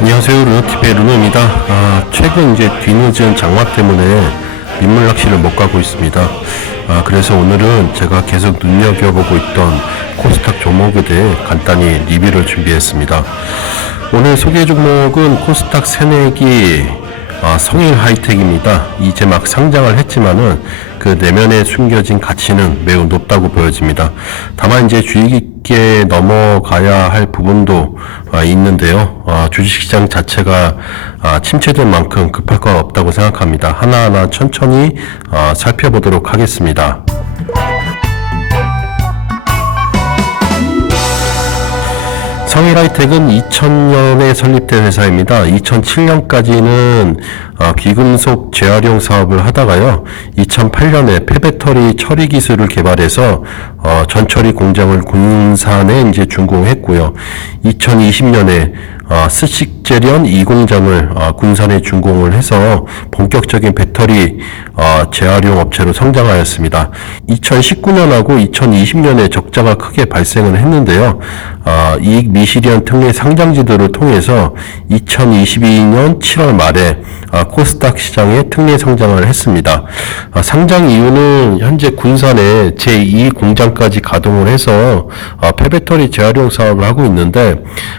안녕하세요. 르노티페 르노입니다. 최근 이제 뒤늦은 장마 때문에 민물 낚시를 못 가고 있습니다. 그래서 오늘은 제가 계속 눈여겨보고 있던 코스닥 종목에 대해 간단히 리뷰를 준비했습니다. 오늘 소개 종목은 코스닥 새내기 성일 하이텍입니다. 이제 막 상장을 했지만은 그 내면에 숨겨진 가치는 매우 높다고 보여집니다. 다만 이제 주의 깊게 넘어가야 할 부분도 있는데요. 주식시장 자체가 침체된 만큼 급할 건 없다고 생각합니다. 하나하나 천천히 살펴보도록 하겠습니다. 성일하이텍은 2000년에 설립된 회사입니다. 2007년까지는 귀금속 재활용 사업을 하다가요. 2008년에 폐배터리 처리 기술을 개발해서 전처리 공장을 군산에 이제 준공했고요. 2020년에 스식재련 2공장을 군산에 준공을 해서 본격적인 배터리 재활용 업체로 성장하였습니다. 2019년하고 2020년에 적자가 크게 발생을 했는데요. 이익 미실현 특례 상장지도를 통해서 2022년 7월 말에 코스닥 시장에 특례 상장을 했습니다. 상장 이유는 현재 군산에 제2공장까지 가동을 해서 폐배터리 재활용 사업을 하고 있는데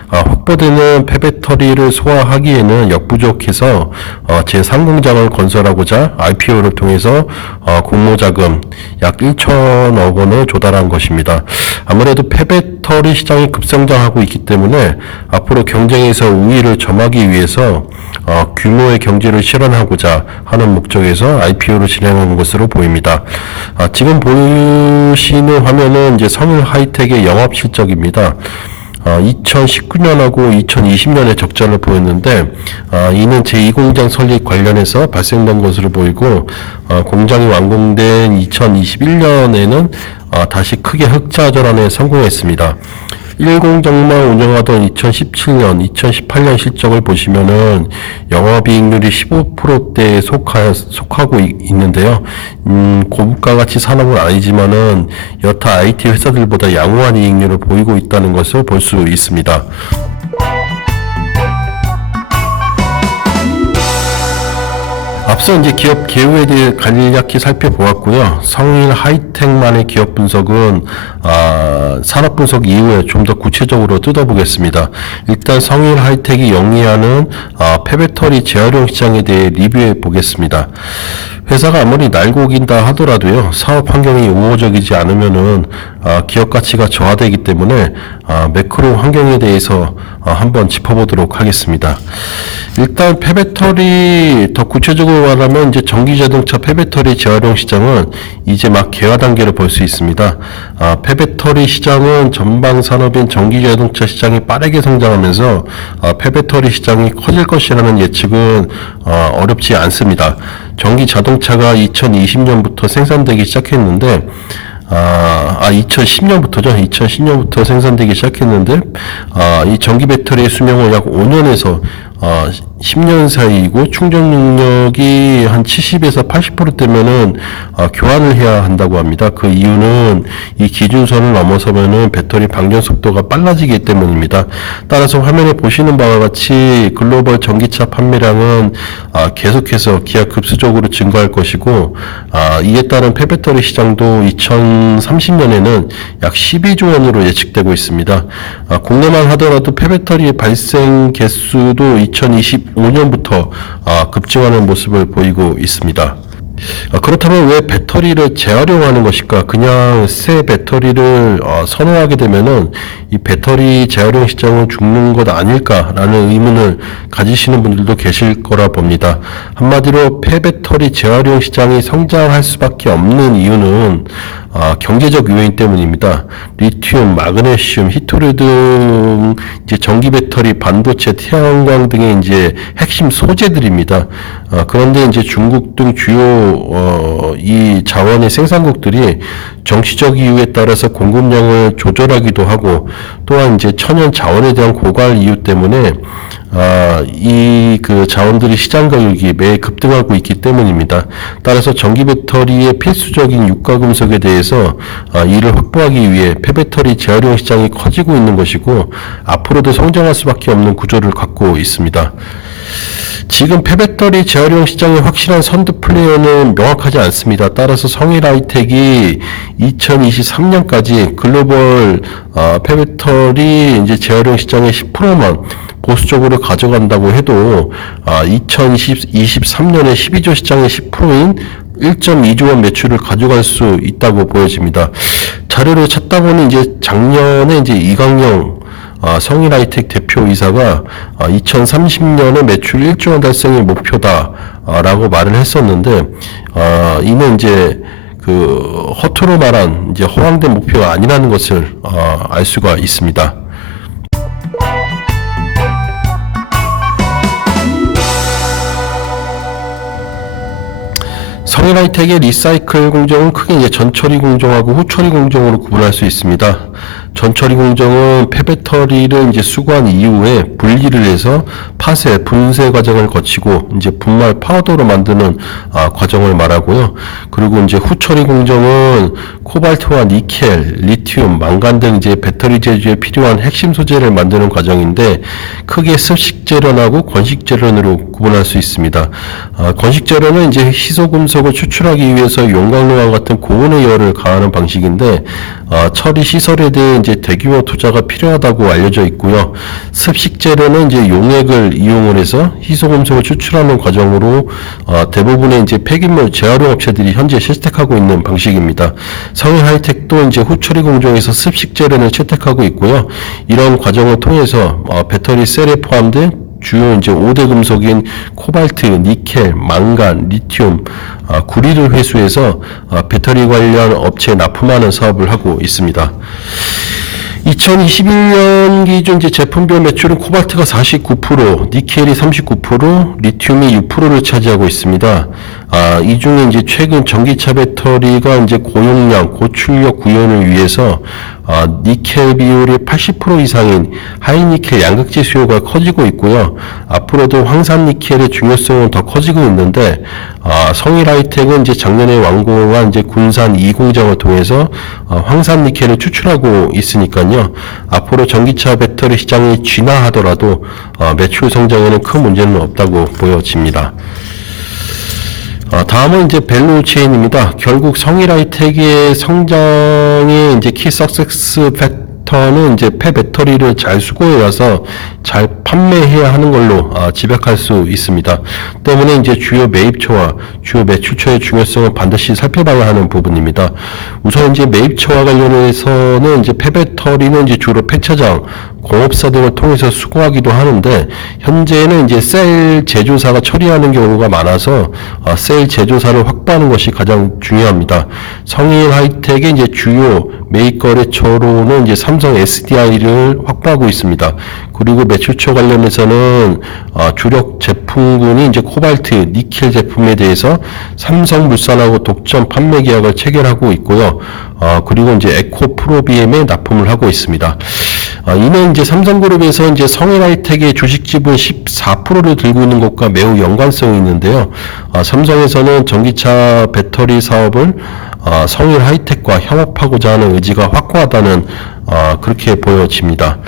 확보되는 폐배터리를 소화하기에는 역부족해서 제3공장을 건설하고자 IPO를 통해서 공모자금 약 1천억 원을 조달한 것입니다. 아무래도 폐배터리 시장이 급성장하고 있기 때문에 앞으로 경쟁에서 우위를 점하기 위해서 규모의 경제를 실현하고자 하는 목적에서 IPO를 진행한 것으로 보입니다. 지금 보시는 화면은 이제 성일 하이텍의 영업 실적입니다. 2019년하고 2020년에 적자를 보였는데 이는 제2공장 설립 관련해서 발생된 것으로 보이고 공장이 완공된 2021년에는 다시 크게 흑자 전환에 성공했습니다. 1공장만 운영하던 2017년, 2018년 실적을 보시면은 영업이익률이 15%대에 속하고 있는데요. 고물가 가치 산업은 아니지만은 여타 IT 회사들보다 양호한 이익률을 보이고 있다는 것을 볼 수 있습니다. 앞서 이제 기업 개요에 대해 간략히 살펴보았고요. 성일 하이텍만의 기업 분석은 산업 분석 이후에 좀 더 구체적으로 뜯어보겠습니다. 일단 성일 하이텍이 영위하는 폐배터리 재활용 시장에 대해 리뷰해 보겠습니다. 회사가 아무리 날고긴다 하더라도요, 사업 환경이 우호적이지 않으면은 기업 가치가 저하되기 때문에 매크로 환경에 대해서 한번 짚어보도록 하겠습니다. 일단 폐배터리 더 구체적으로 말하면 이제 전기자동차 폐배터리 재활용 시장은 이제 막 개화 단계를 볼 수 있습니다. 폐배터리 시장은 전방 산업인 전기자동차 시장이 빠르게 성장하면서 폐배터리 시장이 커질 것이라는 예측은 어렵지 않습니다. 전기 자동차가 2020년부터 생산되기 시작했는데 2010년부터죠. 2010년부터 생산되기 시작했는데, 이 전기 배터리의 수명은 약 5년에서 10년 사이이고, 충전 능력이 한 70에서 80%대면은, 교환을 해야 한다고 합니다. 그 이유는 이 기준선을 넘어서면은 배터리 방전 속도가 빨라지기 때문입니다. 따라서 화면에 보시는 바와 같이 글로벌 전기차 판매량은, 계속해서 기하급수적으로 증가할 것이고, 이에 따른 폐배터리 시장도 2030년에는 약 12조 원으로 예측되고 있습니다. 국내만 하더라도 폐배터리 발생 개수도 2025년부터 급증하는 모습을 보이고 있습니다. 그렇다면 왜 배터리를 재활용하는 것일까? 그냥 새 배터리를 선호하게 되면은 이 배터리 재활용 시장은 죽는 것 아닐까라는 의문을 가지시는 분들도 계실 거라 봅니다. 한마디로 폐배터리 재활용 시장이 성장할 수밖에 없는 이유는 경제적 요인 때문입니다. 리튬, 마그네슘, 히토류 등 이제 전기 배터리, 반도체, 태양광 등의 이제 핵심 소재들입니다. 그런데 이제 중국 등 주요 이 자원의 생산국들이 정치적 이유에 따라서 공급량을 조절하기도 하고 또한 이제 천연 자원에 대한 고갈 이유 때문에 이 그 자원들이 시장 가격이 매 급등하고 있기 때문입니다. 따라서 전기 배터리의 필수적인 유가 금속에 대해서 이를 확보하기 위해 폐배터리 재활용 시장이 커지고 있는 것이고 앞으로도 성장할 수밖에 없는 구조를 갖고 있습니다. 지금 폐배터리 재활용 시장의 확실한 선두 플레이어는 명확하지 않습니다. 따라서 성일 하이텍이 2023년까지 글로벌 폐배터리 이제 재활용 시장의 10%만 보수적으로 가져간다고 해도 2023년에 12조 시장의 10%인 1.2조 원 매출을 가져갈 수 있다고 보여집니다. 자료를 찾다 보니 이제 작년에 이제 이강영 성일 하이텍 대표이사가 2030년에 매출 1조 원 달성이 목표다라고 말을 했었는데 이는 이제 그 허투루 말한 이제 허황된 목표가 아니라는 것을 알 수가 있습니다. 성일 하이텍의 리사이클 공정은 크게 이제 전처리 공정하고 후처리 공정으로 구분할 수 있습니다. 전처리 공정은 폐배터리를 이제 수거한 이후에 분리를 해서 파쇄, 분쇄 과정을 거치고 이제 분말 파우더로 만드는 과정을 말하고요. 그리고 이제 후처리 공정은 코발트와 니켈, 리튬, 망간 등 이제 배터리 제조에 필요한 핵심 소재를 만드는 과정인데 크게 습식 재련하고 건식 재련으로 구분할 수 있습니다. 건식 재련은 이제 희소금속을 추출하기 위해서 용광로와 같은 고온의 열을 가하는 방식인데 처리 시설에 대해 이제 대규모 투자가 필요하다고 알려져 있고요. 습식 재련은 이제 용액을 이용을 해서 희소금속을 추출하는 과정으로 대부분의 이제 폐기물 재활용 업체들이 현재 채택하고 있는 방식입니다. 성일 하이텍도 이제 후처리 공정에서 습식 재련을 채택하고 있고요. 이런 과정을 통해서 배터리 셀에 포함된 주요 이제 5대 금속인 코발트, 니켈, 망간, 리튬, 구리를 회수해서 배터리 관련 업체에 납품하는 사업을 하고 있습니다. 2021년 기준 이제 제품별 매출은 코발트가 49%, 니켈이 39%, 리튬이 6%를 차지하고 있습니다. 이 중에 이제 최근 전기차 배터리가 이제 고용량, 고출력 구현을 위해서 니켈 비율이 80% 이상인 하이니켈 양극재 수요가 커지고 있고요. 앞으로도 황산 니켈의 중요성은 더 커지고 있는데 성일 하이텍은 이제 작년에 완공한 이제 군산 2공장을 통해서 황산 니켈을 추출하고 있으니까요. 앞으로 전기차 배터리 시장이 진화하더라도 매출 성장에는 큰 문제는 없다고 보여집니다. 다음은 이제 밸류체인입니다. 결국 성일 하이텍의 성장의 이제 키 석세스 팩터는 이제 폐배터리를 잘 수거해 와서 잘 판매해야 하는 걸로 집약할 수 있습니다. 때문에 이제 주요 매입처와 주요 매출처의 중요성을 반드시 살펴봐야 하는 부분입니다. 우선 이제 매입처와 관련해서는 이제 폐배터리는 이제 주로 폐차장, 공업사 등을 통해서 수거하기도 하는데 현재는 이제 셀 제조사가 처리하는 경우가 많아서 셀 제조사를 확보하는 것이 가장 중요합니다. 성일 하이텍의 이제 주요 매입 거래처로는 이제 삼성 SDI를 확보하고 있습니다. 그리고 매출처 관련해서는 주력 제품군이 이제 코발트, 니켈 제품에 대해서 삼성물산하고 독점 판매 계약을 체결하고 있고요. 그리고 이제 에코프로비엠에 납품을 하고 있습니다. 이는 이제 삼성그룹에서 이제 성일 하이텍의 주식 지분 14%를 들고 있는 것과 매우 연관성이 있는데요. 삼성에서는 전기차 배터리 사업을 성일 하이텍과 협업하고자 하는 의지가 확고하다는 그렇게 보여집니다.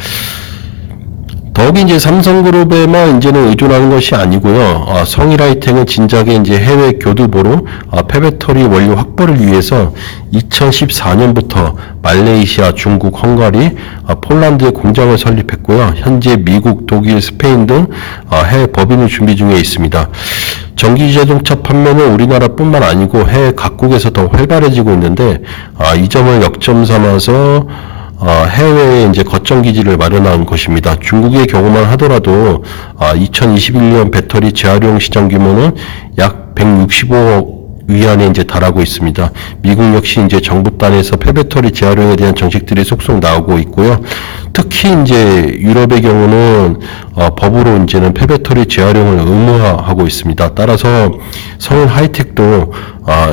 더욱이 이제 삼성그룹에만 이제는 의존하는 것이 아니고요. 성일 하이텍은 진작에 이제 해외 교두보로 폐배터리 원료 확보를 위해서 2014년부터 말레이시아, 중국, 헝가리, 폴란드에 공장을 설립했고요. 현재 미국, 독일, 스페인 등 해외 법인을 준비 중에 있습니다. 전기 자동차 판매는 우리나라뿐만 아니고 해외 각국에서 더 활발해지고 있는데 이 점을 역점 삼아서 해외에 이제 거점 기지를 마련한 것입니다. 중국의 경우만 하더라도 2021년 배터리 재활용 시장 규모는 약 165억 위안에 이제 달하고 있습니다. 미국 역시 이제 정부 단에서 폐배터리 재활용에 대한 정책들이 속속 나오고 있고요. 특히 이제 유럽의 경우는 법으로 이제는 폐배터리 재활용을 의무화하고 있습니다. 따라서 성일 하이텍도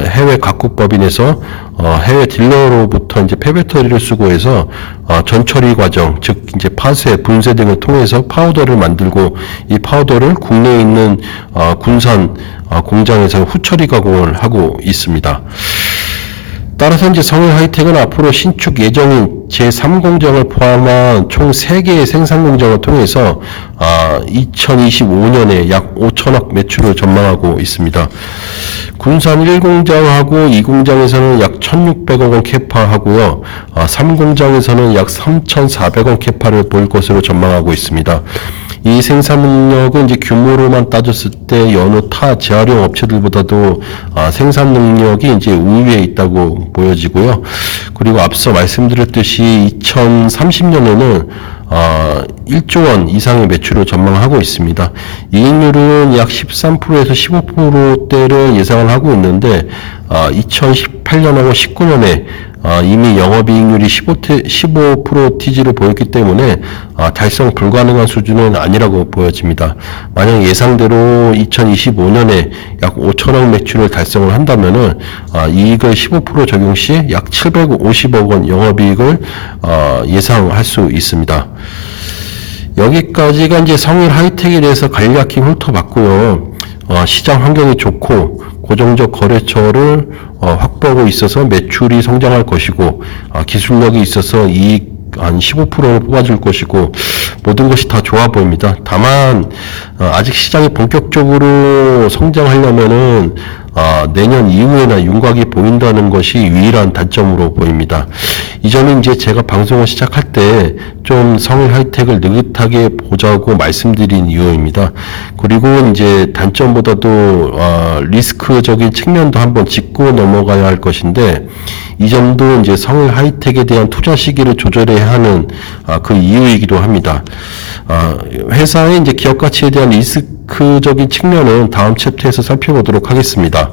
해외 각국 법인에서 해외 딜러로부터 이제 폐배터리를 수거해서 전처리 과정, 즉 이제 파쇄, 분쇄 등을 통해서 파우더를 만들고 이 파우더를 국내에 있는 군산 공장에서 후처리 가공을 하고 있습니다. 따라서 이제 성일 하이텍은 앞으로 신축 예정인 제3공장을 포함한 총 3개의 생산 공장을 통해서 2025년에 약 5천억 매출을 전망하고 있습니다. 군산 1공장하고 2공장에서는 약 1,600억 원 캐파하고요. 3공장에서는 약 3,400원 캐파를 보일 것으로 전망하고 있습니다. 이 생산 능력은 이제 규모로만 따졌을 때 여느 타 재활용 업체들보다도 생산 능력이 이제 우위에 있다고 보여지고요. 그리고 앞서 말씀드렸듯이 2030년에는 1조 원 이상의 매출을 전망하고 있습니다. 이익률은 약 13%에서 15%대를 예상을 하고 있는데 2018년하고 19년에 이미 영업이익률이 15% TG를 보였기 때문에 달성 불가능한 수준은 아니라고 보여집니다. 만약 예상대로 2025년에 약 5천억 매출을 달성을 한다면은 이익을 15% 적용 시 약 750억 원 영업이익을 예상할 수 있습니다. 여기까지가 이제 성일 하이텍에 대해서 간략히 훑어봤고요. 시장 환경이 좋고 고정적 거래처를 확보하고 있어서 매출이 성장할 것이고 기술력이 있어서 이익 한 15%를 뽑아줄 것이고 모든 것이 다 좋아 보입니다. 다만 아직 시장이 본격적으로 성장하려면은 내년 이후에나 윤곽이 보인다는 것이 유일한 단점으로 보입니다. 이 점은 이제 제가 방송을 시작할 때 좀 성일 하이텍을 느긋하게 보자고 말씀드린 이유입니다. 그리고 이제 단점보다도 리스크적인 측면도 한번 짚고 넘어가야 할 것인데 이 점도 이제 성일 하이텍에 대한 투자 시기를 조절해야 하는 그 이유이기도 합니다. 회사의 이제 기업 가치에 대한 리스크적인 측면은 다음 챕터에서 살펴보도록 하겠습니다.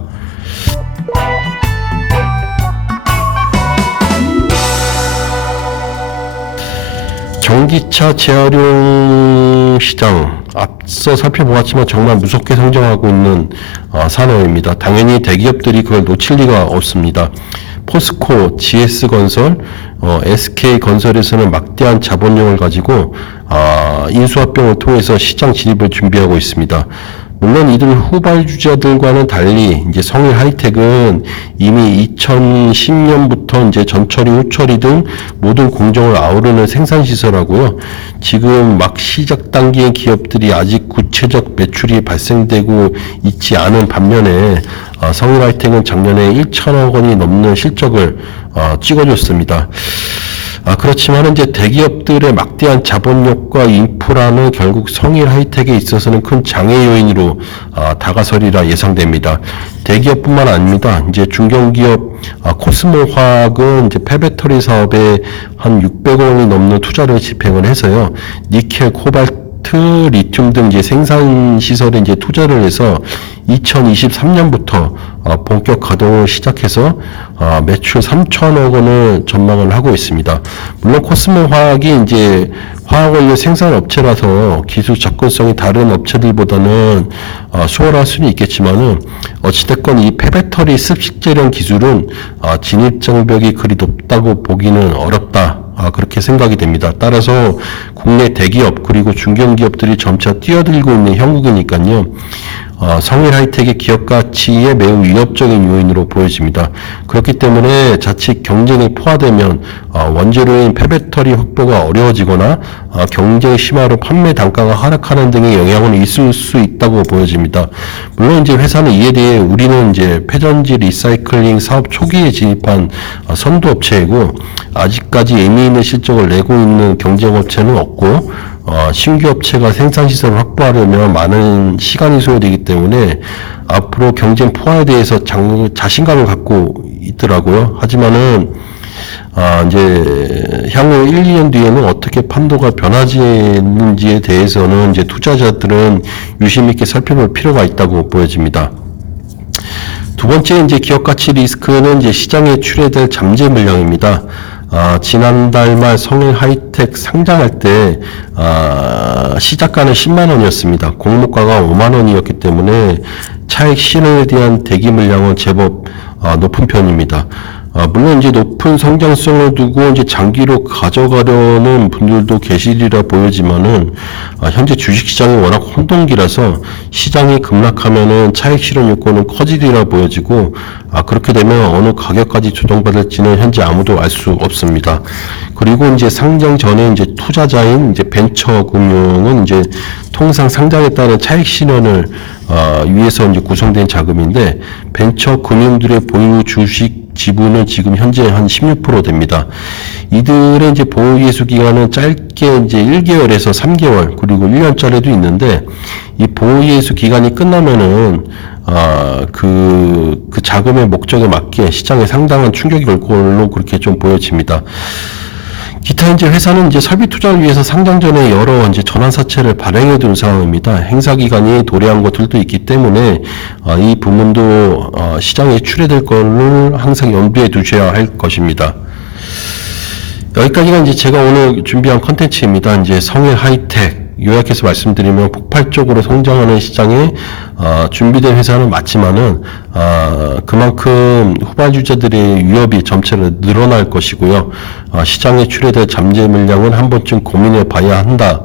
전기차 재활용 시장 앞서 살펴보았지만 정말 무섭게 성장하고 있는 산업입니다. 당연히 대기업들이 그걸 놓칠 리가 없습니다. 포스코, GS건설, SK건설에서는 막대한 자본력을 가지고 인수합병을 통해서 시장 진입을 준비하고 있습니다. 물론 이들 후발주자들과는 달리 이제 성일 하이텍은 이미 2010년부터 이제 전처리, 후처리 등 모든 공정을 아우르는 생산 시설하고요. 지금 막 시작 단계의 기업들이 아직 구체적 매출이 발생되고 있지 않은 반면에 성일 하이텍은 작년에 1천억 원이 넘는 실적을 찍어줬습니다. 그렇지만 이제 대기업들의 막대한 자본력과 인프라는 결국 성일 하이텍에 있어서는 큰 장애 요인으로 다가서리라 예상됩니다. 대기업뿐만 아닙니다. 이제 중견기업 코스모화학은 이제 폐배터리 사업에 한 600억 원이 넘는 투자를 집행을 해서요. 니켈, 코발트, 리튬 등 이제 생산 시설에 이제 투자를 해서 2023년부터 본격 가동을 시작해서 매출 3천억 원을 전망을 하고 있습니다. 물론 코스모 화학이 이제 화학원료 생산 업체라서 기술 접근성이 다른 업체들보다는 수월할 수는 있겠지만은 어찌됐건 이 폐배터리 습식재련 기술은 진입 장벽이 그리 높다고 보기는 어렵다. 그렇게 생각이 됩니다. 따라서 국내 대기업 그리고 중견기업들이 점차 뛰어들고 있는 형국이니까요. 성일 하이텍의 기업 가치에 매우 위협적인 요인으로 보여집니다. 그렇기 때문에 자칫 경쟁이 포화되면 원재료인 폐배터리 확보가 어려워지거나 경쟁 심화로 판매 단가가 하락하는 등의 영향을 있을 수 있다고 보여집니다. 물론 이제 회사는 이에 대해 우리는 이제 폐전지 리사이클링 사업 초기에 진입한 선도 업체이고 아직까지 의미 있는 실적을 내고 있는 경쟁 업체는 없고 신규 업체가 생산 시설을 확보하려면 많은 시간이 소요되기 때문에 앞으로 경쟁 포화에 대해서 자신감을 갖고 있더라고요. 하지만은 이제 향후 1, 2년 뒤에는 어떻게 판도가 변화지는지에 대해서는 이제 투자자들은 유심 있게 살펴볼 필요가 있다고 보여집니다. 두 번째 이제 기업 가치 리스크는 이제 시장에 출해될 잠재 물량입니다. 지난달 말 성일 하이텍 상장할 때 시작가는 10만 원이었습니다. 공모가가 5만 원이었기 때문에 차익 실현에 대한 대기 물량은 제법 높은 편입니다. 물론 이제 높은 성장성을 두고 이제 장기로 가져가려는 분들도 계시리라 보여지만은, 현재 주식시장이 워낙 혼동기라서 시장이 급락하면은 차익 실현 요건은 커지리라 보여지고, 그렇게 되면 어느 가격까지 조정받을지는 현재 아무도 알 수 없습니다. 그리고 이제 상장 전에 이제 투자자인 이제 벤처 금융은 이제 통상 상장에 따른 차익 실현을 위해서 이제 구성된 자금인데, 벤처 금융들의 보유 주식 지분은 지금 현재 한 16% 됩니다. 이들의 이제 보유예수 기간은 짧게 이제 1개월에서 3개월, 그리고 1년짜리도 있는데, 이 보유예수 기간이 끝나면은 그 자금의 목적에 맞게 시장에 상당한 충격이 올 걸로 그렇게 좀 보여집니다. 기타 이제 회사는 이제 설비 투자를 위해서 상장 전에 여러 이제 전환사채를 발행해 둔 상황입니다. 행사 기간이 도래한 것들도 있기 때문에 이 부분도 시장에 출회될 것을 항상 염두에 두셔야 할 것입니다. 여기까지가 이제 제가 오늘 준비한 컨텐츠입니다. 이제 성일 하이텍 요약해서 말씀드리면 폭발적으로 성장하는 시장에 준비된 회사는 맞지만은 그만큼 후발 주자들의 위협이 점차로 늘어날 것이고요. 시장에 출회될 잠재 물량은 한 번쯤 고민해 봐야 한다.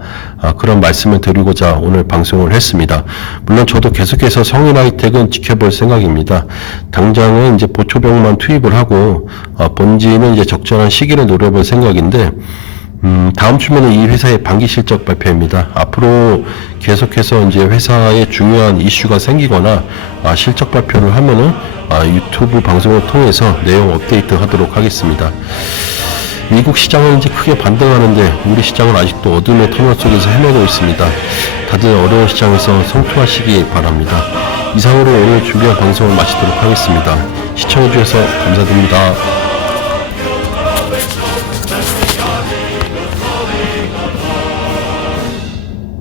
그런 말씀을 드리고자 오늘 방송을 했습니다. 물론 저도 계속해서 성일 하이텍은 지켜볼 생각입니다. 당장은 이제 보초병만 투입을 하고 본진은 이제 적절한 시기를 노려볼 생각인데, 다음 주면은 이 회사의 반기 실적 발표입니다. 앞으로 계속해서 이제 회사에 중요한 이슈가 생기거나 실적 발표를 하면은 유튜브 방송을 통해서 내용 업데이트 하도록 하겠습니다. 미국 시장은 이제 크게 반등하는데 우리 시장은 아직도 어둠의 터널 속에서 헤매고 있습니다. 다들 어려운 시장에서 성투하시기 바랍니다. 이상으로 오늘 준비한 방송을 마치도록 하겠습니다. 시청해주셔서 감사드립니다.